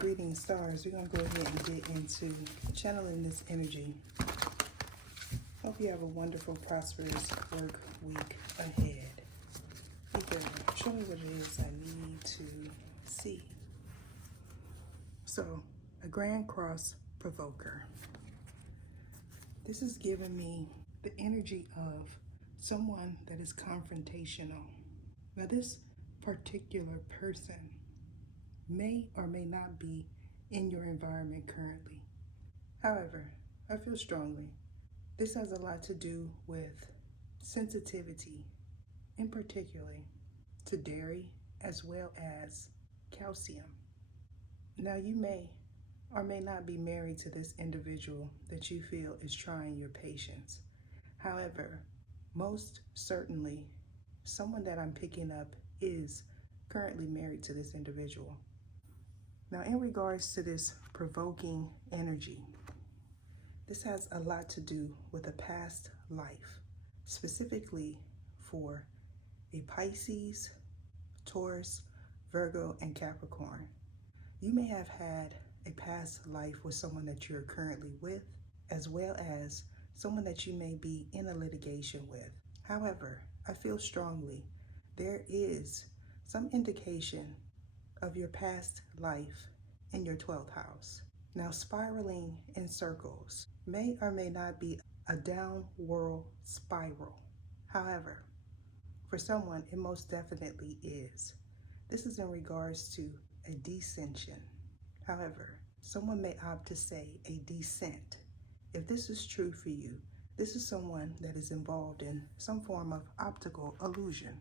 Greetings, stars. We're going to go ahead and get into channeling this energy. Hope you have a wonderful, prosperous work week ahead. Show me what it is I need to see. So, a Grand Cross Provoker. This is giving me the energy of someone that is confrontational. Now, this particular person may or may not be in your environment currently. However, I feel strongly this has a lot to do with sensitivity, in particular to dairy as well as calcium. Now, you may or may not be married to this individual that you feel is trying your patience. However, most certainly, someone that I'm picking up is currently married to this individual. Now, in regards to this provoking energy, this has a lot to do with a past life, specifically for a Pisces, Taurus, Virgo, and Capricorn. You may have had a past life with someone that you're currently with, as well as someone that you may be in a litigation with. However, I feel strongly there is some indication of your past life in your 12th house. Now, spiraling in circles may or may not be a downward spiral. However, for someone, it most definitely is. This is in regards to a descension. However, someone may opt to say a descent. If this is true for you, this is someone that is involved in some form of optical illusion.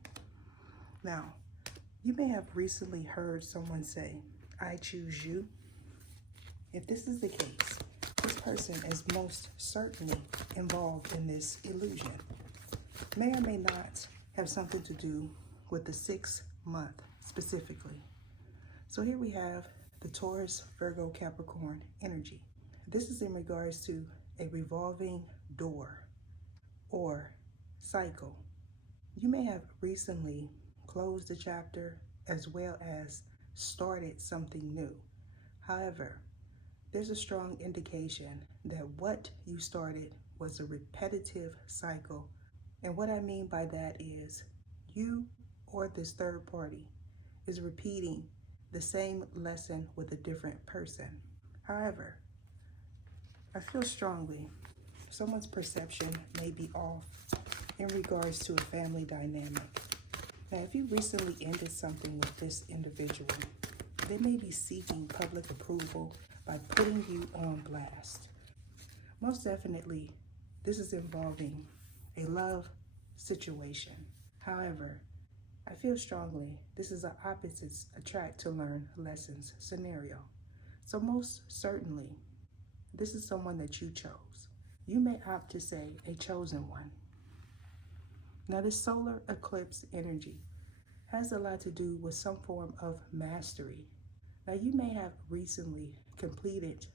Now, you may have recently heard someone say, "I choose you." If this is the case, this person is most certainly involved in this illusion. May or may not have something to do with the 6th month specifically. So here we have the Taurus, Virgo, Capricorn energy. This is in regards to a revolving door or cycle. You may have recently closed a chapter as well as started something new. However, there's a strong indication that what you started was a repetitive cycle. And what I mean by that is you or this third party is repeating the same lesson with a different person. However, I feel strongly someone's perception may be off in regards to a family dynamic. Now, if you recently ended something with this individual, they may be seeking public approval by putting you on blast. Most definitely, this is involving a love situation. However, I feel strongly this is an opposites attract to learn lessons scenario. So most certainly, this is someone that you chose. You may opt to say a chosen one. Now, this solar eclipse energy has a lot to do with some form of mastery. Now, you may have recently completed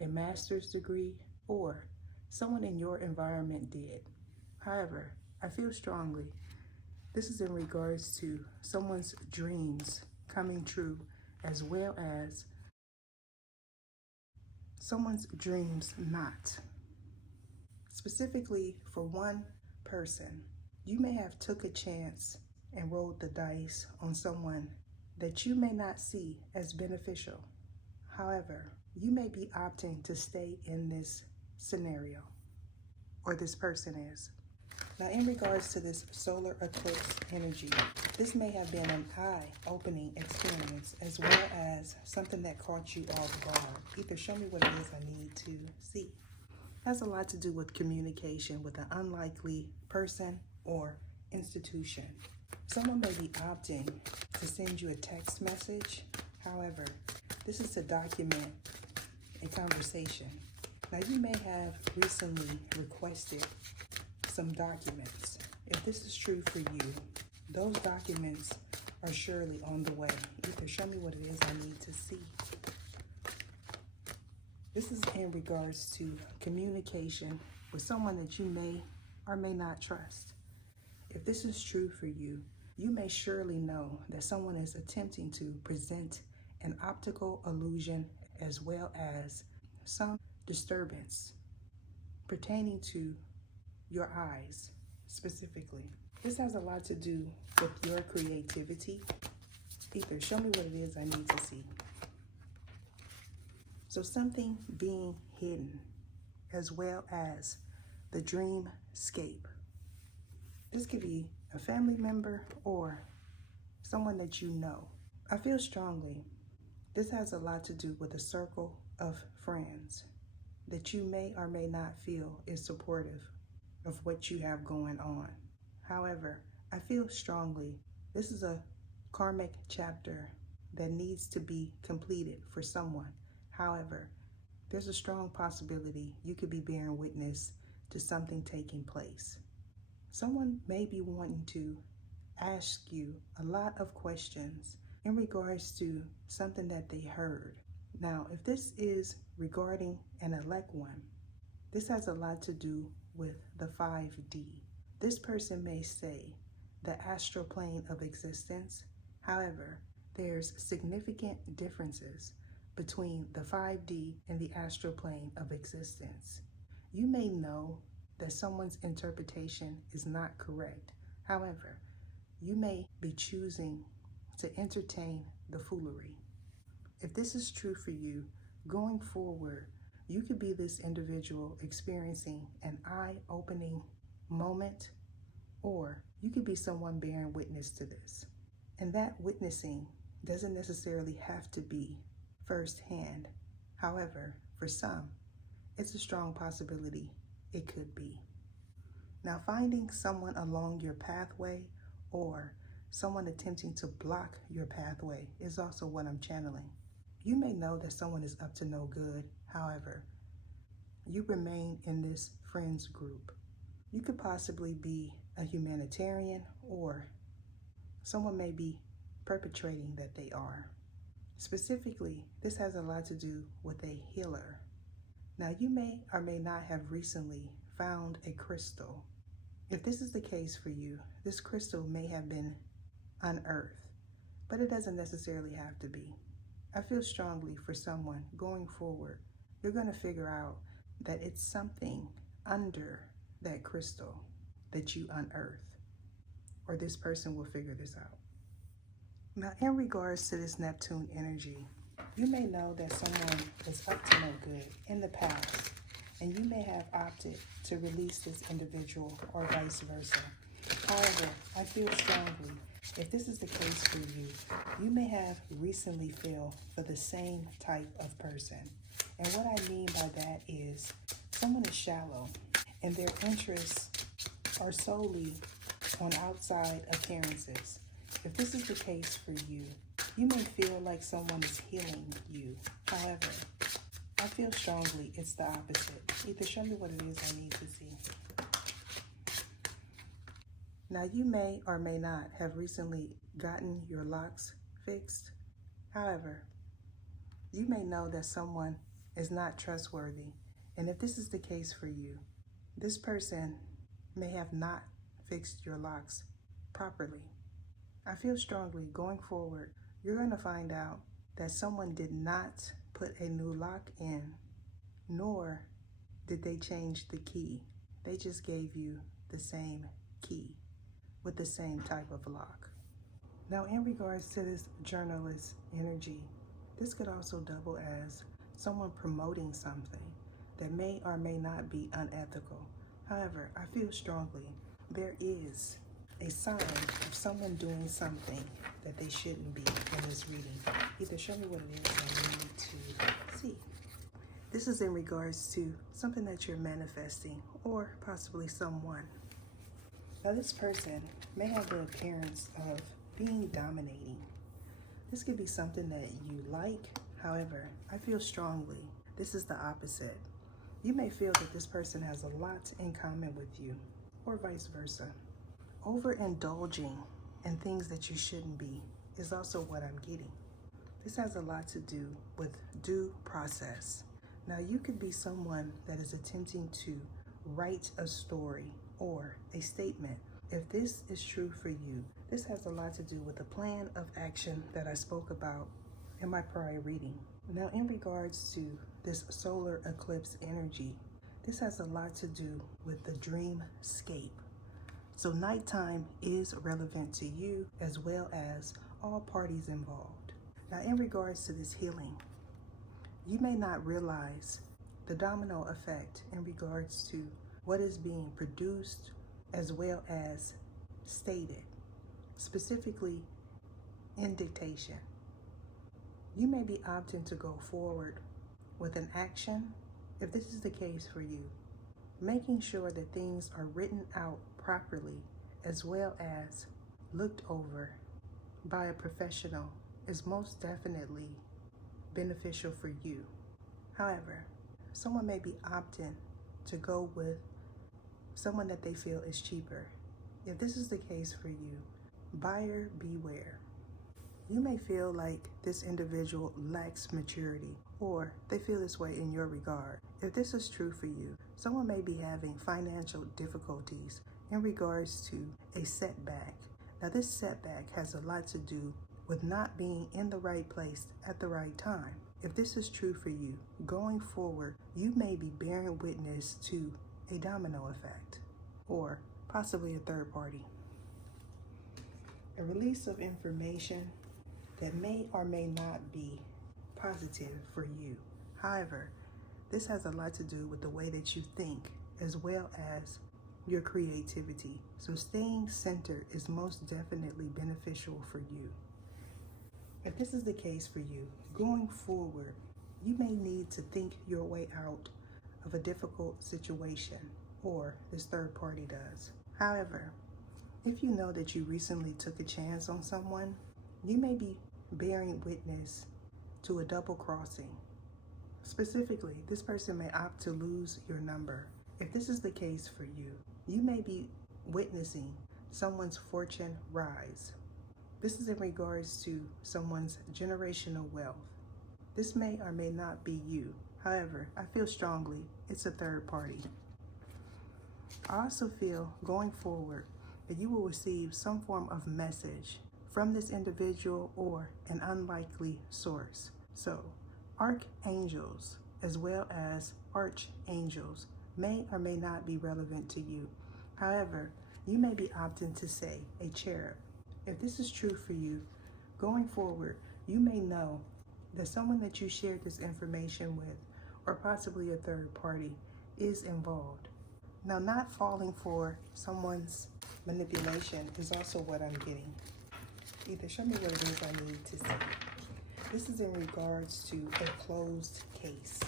a master's degree or someone in your environment did. However, I feel strongly this is in regards to someone's dreams coming true as well as someone's dreams not. Specifically for one person, you may have took a chance and rolled the dice on someone that you may not see as beneficial. However, you may be opting to stay in this scenario, or this person is. Now, in regards to this solar eclipse energy, this may have been an eye-opening experience as well as something that caught you off guard. Either show me what it is I need to see. It has a lot to do with communication with an unlikely person or institution. Someone may be opting to send you a text message. However, this is to document a conversation. Now, you may have recently requested some documents. If this is true for you, those documents are surely on the way. Either show me what it is I need to see. This is in regards to communication with someone that you may or may not trust. If this is true for you, you may surely know that someone is attempting to present an optical illusion as well as some disturbance pertaining to your eyes specifically. This has a lot to do with your creativity. Ether, show me what it is I need to see. So something being hidden as well as the dreamscape. This could be a family member or someone that you know. I feel strongly this has a lot to do with a circle of friends that you may or may not feel is supportive of what you have going on. However, I feel strongly this is a karmic chapter that needs to be completed for someone. However, there's a strong possibility you could be bearing witness to something taking place. Someone may be wanting to ask you a lot of questions in regards to something that they heard. Now, if this is regarding an elect one, this has a lot to do with the 5D. This person may say the astral plane of existence. However, there's significant differences between the 5D and the astral plane of existence. You may know that someone's interpretation is not correct. However, you may be choosing to entertain the foolery. If this is true for you, going forward, you could be this individual experiencing an eye-opening moment, or you could be someone bearing witness to this. And that witnessing doesn't necessarily have to be firsthand. However, for some, it's a strong possibility it could be. Now, finding someone along your pathway or someone attempting to block your pathway is also what I'm channeling. You may know that someone is up to no good. However, you remain in this friends group. You could possibly be a humanitarian, or someone may be perpetrating that they are. Specifically, this has a lot to do with a healer. Now, you may or may not have recently found a crystal. If this is the case for you, this crystal may have been unearthed, but it doesn't necessarily have to be. I feel strongly for someone going forward, you're going to figure out that it's something under that crystal that you unearthed, or this person will figure this out. Now, in regards to this Neptune energy, you may know that someone is up to no good in the past, and you may have opted to release this individual or vice versa. However, I feel strongly, if this is the case for you, you may have recently fell for the same type of person. And what I mean by that is someone is shallow and their interests are solely on outside appearances. If this is the case for you, you may feel like someone is healing you. However, I feel strongly it's the opposite. Either show me what it is I need to see. Now, you may or may not have recently gotten your locks fixed. However, you may know that someone is not trustworthy. And if this is the case for you, this person may have not fixed your locks properly. I feel strongly going forward, you're going to find out that someone did not put a new lock in, nor did they change the key. They just gave you the same key with the same type of lock. Now, in regards to this journalist energy, this could also double as someone promoting something that may or may not be unethical. However, I feel strongly there is a sign of someone doing something that they shouldn't be in this reading. Either show me what it is I need to see. This is in regards to something that you're manifesting, or possibly someone. Now, this person may have the appearance of being dominating. This could be something that you like. However, I feel strongly this is the opposite. You may feel that this person has a lot in common with you, or vice versa. Overindulging in things that you shouldn't be is also what I'm getting. This has a lot to do with due process. Now, you could be someone that is attempting to write a story or a statement. If this is true for you, this has a lot to do with the plan of action that I spoke about in my prior reading. Now, in regards to this solar eclipse energy, this has a lot to do with the dreamscape. So nighttime is relevant to you as well as all parties involved. Now, in regards to this healing, you may not realize the domino effect in regards to what is being produced as well as stated, specifically in dictation. You may be opting to go forward with an action. If this is the case for you, making sure that things are written out properly as well as looked over by a professional is most definitely beneficial for you. However, someone may be opting to go with someone that they feel is cheaper. If this is the case for you, buyer beware. You may feel like this individual lacks maturity, or they feel this way in your regard. If this is true for you, someone may be having financial difficulties in regards to a setback. Now, this setback has a lot to do with not being in the right place at the right time. If this is true for you, going forward, you may be bearing witness to a domino effect, or possibly a third party. A release of information that may or may not be positive for you. However, this has a lot to do with the way that you think as well as your creativity. So staying centered is most definitely beneficial for you. If this is the case for you, going forward, you may need to think your way out of a difficult situation, or this third party does. However, if you know that you recently took a chance on someone, you may be bearing witness to a double crossing. Specifically, this person may opt to lose your number. If this is the case for you, you may be witnessing someone's fortune rise. This is in regards to someone's generational wealth. This may or may not be you. However, I feel strongly it's a third party. I also feel going forward that you will receive some form of message from this individual or an unlikely source. So, archangels as well as archangels may or may not be relevant to you. However, you may be opting to say a cherub. If this is true for you, going forward, you may know that someone that you shared this information with, or possibly a third party, is involved. Now, not falling for someone's manipulation is also what I'm getting. Either show me what it is I need to see. This is in regards to a closed case.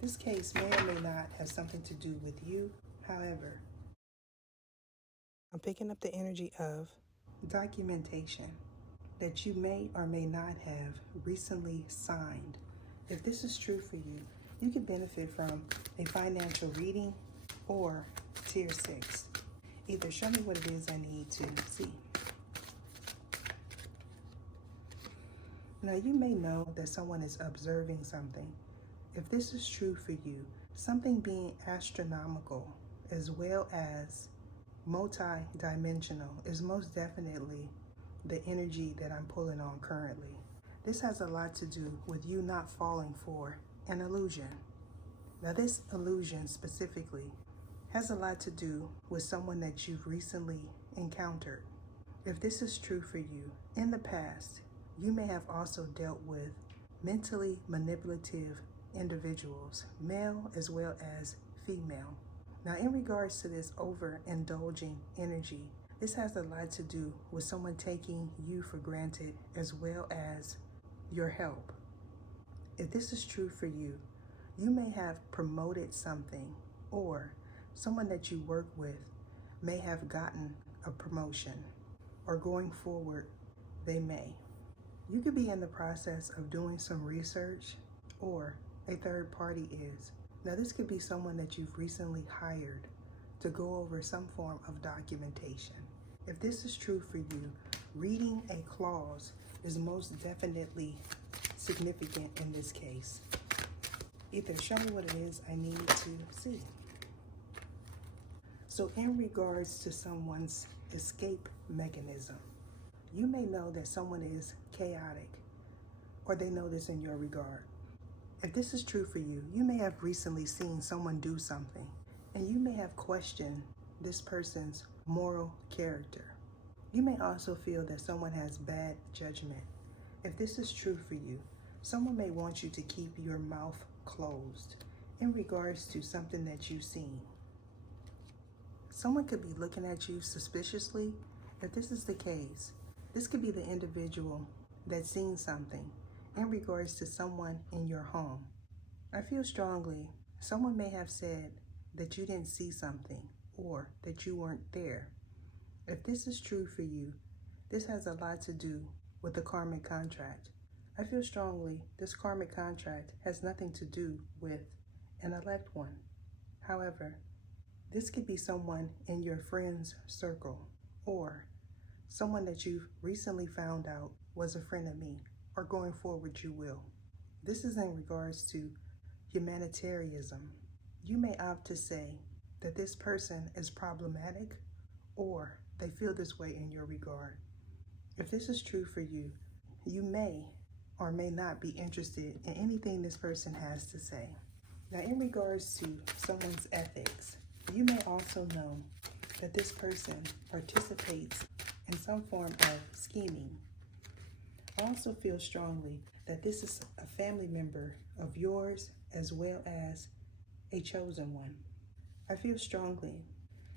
This case may or may not have something to do with you. However, I'm picking up the energy of documentation that you may or may not have recently signed. If this is true for you, you can benefit from a financial reading or tier 6. Either show me what it is I need to see. Now, you may know that someone is observing something. If this is true for you, something being astronomical as well as multi-dimensional is most definitely the energy that I'm pulling on currently. This has a lot to do with you not falling for an illusion. Now, this illusion specifically has a lot to do with someone that you've recently encountered. If this is true for you, in the past, you may have also dealt with mentally manipulative individuals, male as well as female. Now, in regards to this overindulging energy, this has a lot to do with someone taking you for granted as well as your help. If this is true for you, you may have promoted something, or someone that you work with may have gotten a promotion, or going forward, they may. You could be in the process of doing some research, or a third party is. Now, this could be someone that you've recently hired to go over some form of documentation. If this is true for you, reading a clause is most definitely significant in this case. Either show me what it is I need to see. So in regards to someone's escape mechanism, you may know that someone is chaotic, or they know this in your regard. If this is true for you, you may have recently seen someone do something, and you may have questioned this person's moral character. You may also feel that someone has bad judgment. If this is true for you, someone may want you to keep your mouth closed in regards to something that you've seen. Someone could be looking at you suspiciously. If this is the case, this could be the individual that's seen something in regards to someone in your home. I feel strongly someone may have said that you didn't see something or that you weren't there. If this is true for you, this has a lot to do with the karmic contract. I feel strongly this karmic contract has nothing to do with an elect one. However, this could be someone in your friend's circle or someone that you've recently found out was a friend of me, or going forward you will. This is in regards to humanitarianism. You may opt to say that this person is problematic or they feel this way in your regard. If this is true for you, you may or may not be interested in anything this person has to say. Now, in regards to someone's ethics, you may also know that this person participates in some form of scheming. I also feel strongly that this is a family member of yours as well as a chosen one. I feel strongly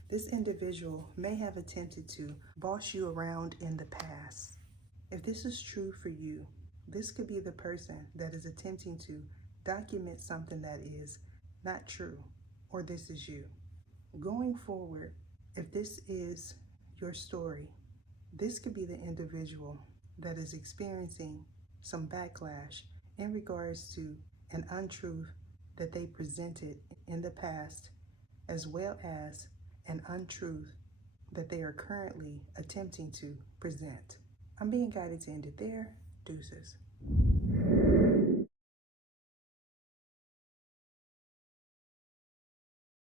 this individual may have attempted to boss you around in the past. If this is true for you, this could be the person that is attempting to document something that is not true, or this is you. Going forward, if this is your story, this could be the individual that is experiencing some backlash in regards to an untruth that they presented in the past, as well as an untruth that they are currently attempting to present. I'm being guided to end it there. Deuces.